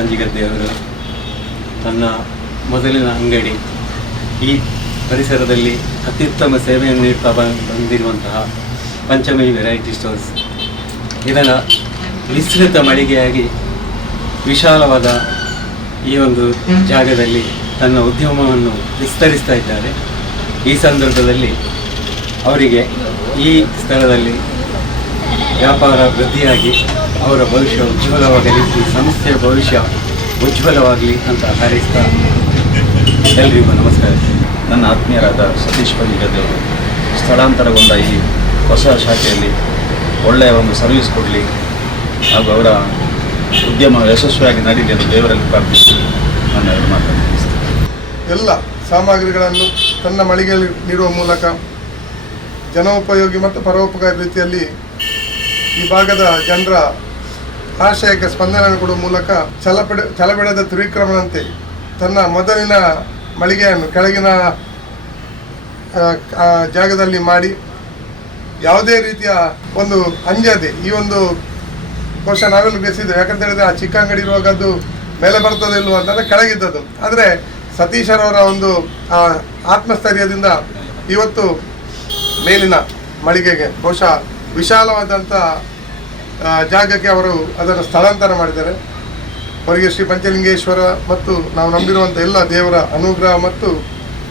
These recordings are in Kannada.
ಅಂಜಿಗದ್ದೆಯವರು ತನ್ನ ಮೊದಲಿನ ಅಂಗಡಿ ಈ ಪರಿಸರದಲ್ಲಿ ಅತ್ಯುತ್ತಮ ಸೇವೆಯನ್ನು ನೀಡ್ತಾ ಬಂದಿರುವಂತಹ ಪಂಚಮಿ ವೆರೈಟಿ ಸ್ಟೋರ್ಸ್ ಇದರ ವಿಸ್ತೃತ ಮಳಿಗೆಯಾಗಿ ವಿಶಾಲವಾದ ಈ ಒಂದು ಜಾಗದಲ್ಲಿ ತನ್ನ ಉದ್ಯಮವನ್ನು ವಿಸ್ತರಿಸ್ತಾ ಇದ್ದಾರೆ. ಈ ಸಂದರ್ಭದಲ್ಲಿ ಅವರಿಗೆ ಈ ಸ್ಥಳದಲ್ಲಿ ವ್ಯಾಪಾರ ವೃದ್ಧಿಯಾಗಿ ಅವರ ಭವಿಷ್ಯ ಉಜ್ವಲವಾಗಲಿ, ಈ ಸಂಸ್ಥೆಯ ಭವಿಷ್ಯ ಉಜ್ವಲವಾಗಲಿ ಅಂತ ಹಾರೈಸ್ತಾ ಎಲ್ರಿಗೂ ನಮಸ್ಕಾರ. ನನ್ನ ಆತ್ಮೀಯರಾದ ಸತೀಶ್ ಪಂಡಿಗದ್ದವರು ಸ್ಥಳಾಂತರಗೊಂಡ ಈ ಹೊಸ ಶಾಖೆಯಲ್ಲಿ ಒಳ್ಳೆಯ ಒಂದು ಸರ್ವಿಸ್ ಕೊಡಲಿ ಹಾಗೂ ಅವರ ಉದ್ಯಮ ಯಶಸ್ವಿಯಾಗಿ ನಡೀಲಿ ಎಂದು ದೇವರಲ್ಲಿ ಪ್ರಾರ್ಥಿಸಿ ನನ್ನ ಮಾತನ್ನು ಎಲ್ಲ ಸಾಮಗ್ರಿಗಳನ್ನು ತನ್ನ ಮಳಿಗೆಯಲ್ಲಿ ನೀಡುವ ಮೂಲಕ ಜನೋಪಯೋಗಿ ಮತ್ತು ಪರೋಪಕಾರಿ ರೀತಿಯಲ್ಲಿ ಈ ಭಾಗದ ಜನರ ಆಶಯಕ್ಕೆ ಸ್ಪಂದನ ಕೊಡುವ ಮೂಲಕ ಛಲಪಡೆ ಛಲಬಿಡದ ತ್ರಿವಿಕ್ರಮನಂತೆ ತನ್ನ ಮೊದಲಿನ ಮಳಿಗೆಯನ್ನು ಕೆಳಗಿನ ಜಾಗದಲ್ಲಿ ಮಾಡಿ ಯಾವುದೇ ರೀತಿಯ ಒಂದು ಅಂಜದೆ ಈ ಒಂದು ಕೋಶ ನಾವೆಲ್ಲ ಬೆಸಿದ್ದು ಯಾಕಂತ ಹೇಳಿದ್ರೆ ಆ ಚಿಕ್ಕ ಅಂಗಡಿ ಇರುವಾಗದ್ದು ಮೇಲೆ ಬರ್ತದೆ ಇಲ್ವೋ ಅಂತಂದ್ರೆ ಕೆಳಗಿದ್ದದ್ದು. ಆದರೆ ಸತೀಶರವರ ಒಂದು, ಆ, ಆತ್ಮಸ್ಥೈರ್ಯದಿಂದ ಇವತ್ತು ಮೇಲಿನ ಮಳಿಗೆಗೆ ಬಹುಶಃ ವಿಶಾಲವಾದಂಥ ಜಾಗಕ್ಕೆ ಅವರು ಅದನ್ನು ಸ್ಥಳಾಂತರ ಮಾಡಿದ್ದಾರೆ. ಅವರಿಗೆ ಶ್ರೀ ಪಂಚಲಿಂಗೇಶ್ವರ ಮತ್ತು ನಾವು ನಂಬಿರುವಂಥ ಎಲ್ಲ ದೇವರ ಅನುಗ್ರಹ ಮತ್ತು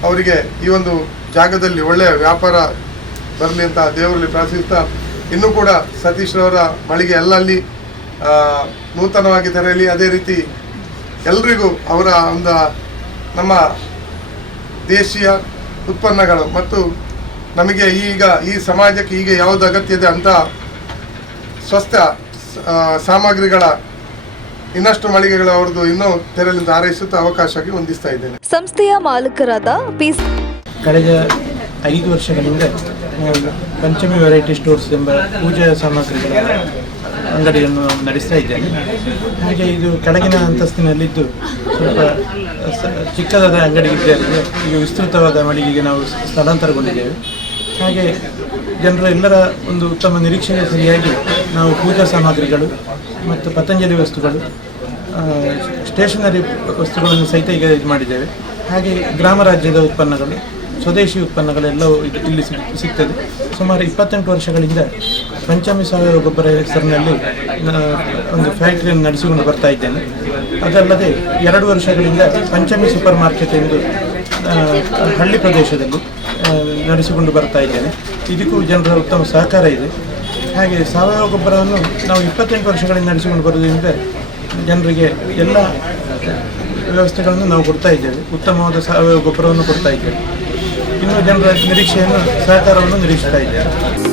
ಅವರಿಗೆ ಈ ಒಂದು ಜಾಗದಲ್ಲಿ ಒಳ್ಳೆಯ ವ್ಯಾಪಾರ ಬರಲಿ ಅಂತ ದೇವರಲ್ಲಿ ಪ್ರಾರ್ಥಿಸ್ತಾ ಇನ್ನೂ ಕೂಡ ಸತೀಶ್ರವರ ಮಳಿಗೆ ಎಲ್ಲಲ್ಲಿ ನೂತನವಾಗಿ ತೆರೆಯಲಿ. ಅದೇ ರೀತಿ ಎಲ್ರಿಗೂ ಅವರ ಒಂದು ನಮ್ಮ ದೇಶೀಯ ಉತ್ಪನ್ನಗಳು ಮತ್ತು ನಮಗೆ ಈಗ ಈ ಸಮಾಜಕ್ಕೆ ಈಗ ಯಾವುದು ಅಗತ್ಯ ಇದೆ ಅಂತ ಸ್ವಸ್ಥ ಸಾಮಗ್ರಿಗಳ ಇನ್ನಷ್ಟು ಮಳಿಗೆಗಳು ಅವ್ರದ್ದು ಇನ್ನೂ ತೆರಳಿಂದ ಹಾರೈಸುತ್ತಾ ಅವಕಾಶಕ್ಕೆ ಹೊಂದಿಸ್ತಾ ಇದ್ದೇನೆ. ಸಂಸ್ಥೆಯ ಮಾಲೀಕರಾದ ಪೀಸ್ ಕಳೆದ ಐದು ವರ್ಷಗಳಿಂದ ಪಂಚಮಿ ವೆರೈಟಿ ಸ್ಟೋರ್ಸ್ ಎಂಬ ಪೂಜಾ ಸಾಮಗ್ರಿಗಳ ಅಂಗಡಿಯನ್ನು ನಡೆಸ್ತಾ ಇದ್ದೇನೆ. ಹಾಗೆ ಇದು ಕೆಳಗಿನ ಅಂತಸ್ತಿನಲ್ಲಿದ್ದು ಸ್ವಲ್ಪ ಚಿಕ್ಕದಾದ ಅಂಗಡಿ ಇದ್ದರಿಂದ ಈಗ ವಿಸ್ತೃತವಾದ ಮಳಿಗೆಗೆ ನಾವು ಸ್ಥಳಾಂತರಗೊಂಡಿದ್ದೇವೆ. ಹಾಗೆ ಜನರ ಎಲ್ಲರ ಒಂದು ಉತ್ತಮ ನಿರೀಕ್ಷೆಗೆ ಸರಿಯಾಗಿ ನಾವು ಪೂಜಾ ಸಾಮಗ್ರಿಗಳು ಮತ್ತು ಪತಂಜಲಿ ವಸ್ತುಗಳು ಸ್ಟೇಷನರಿ ವಸ್ತುಗಳನ್ನು ಸಹಿತ ಈಗ ಇದು ಮಾಡಿದ್ದೇವೆ. ಹಾಗೆ ಗ್ರಾಮ ರಾಜ್ಯದ ಉತ್ಪನ್ನಗಳು ಸ್ವದೇಶಿ ಉತ್ಪನ್ನಗಳೆಲ್ಲವೂ ಇಲ್ಲಿ ಸಿಗ್- ಸಿಗ್ತದೆ. ಸುಮಾರು ಇಪ್ಪತ್ತೆಂಟು ವರ್ಷಗಳಿಂದ ಪಂಚಮಿ ಸಾವಯವ ಗೊಬ್ಬರ ಹೆಸರಿನಲ್ಲಿ ಒಂದು ಫ್ಯಾಕ್ಟ್ರಿಯನ್ನು ನಡೆಸಿಕೊಂಡು ಬರ್ತಾ ಇದ್ದೇನೆ. ಅದಲ್ಲದೆ ಎರಡು ವರ್ಷಗಳಿಂದ ಪಂಚಮಿ ಸೂಪರ್ ಮಾರ್ಕೆಟ್ ಎಂದು ಹಳ್ಳಿ ಪ್ರದೇಶದಲ್ಲಿ ನಡೆಸಿಕೊಂಡು ಬರ್ತಾ ಇದ್ದೇನೆ. ಇದಕ್ಕೂ ಜನರ ಉತ್ತಮ ಸಹಕಾರ ಇದೆ. ಹಾಗೆ ಸಾವಯವ ಗೊಬ್ಬರವನ್ನು ನಾವು ಇಪ್ಪತ್ತೆಂಟು ವರ್ಷಗಳಿಂದ ನಡೆಸಿಕೊಂಡು ಬರೋದ್ರಿಂದ ಜನರಿಗೆ ಎಲ್ಲ ವ್ಯವಸ್ಥೆಗಳನ್ನು ನಾವು ಕೊಡ್ತಾ ಇದ್ದೇವೆ. ಉತ್ತಮವಾದ ಸಾವಯವ ಗೊಬ್ಬರವನ್ನು ಕೊಡ್ತಾ ಇದ್ದೇವೆ. ಇನ್ನು ಜನರ ನಿರೀಕ್ಷೆಯನ್ನು ಸಹಕಾರವನ್ನು ನಿರೀಕ್ಷಿಸ್ತಾ ಇದ್ದೇವೆ.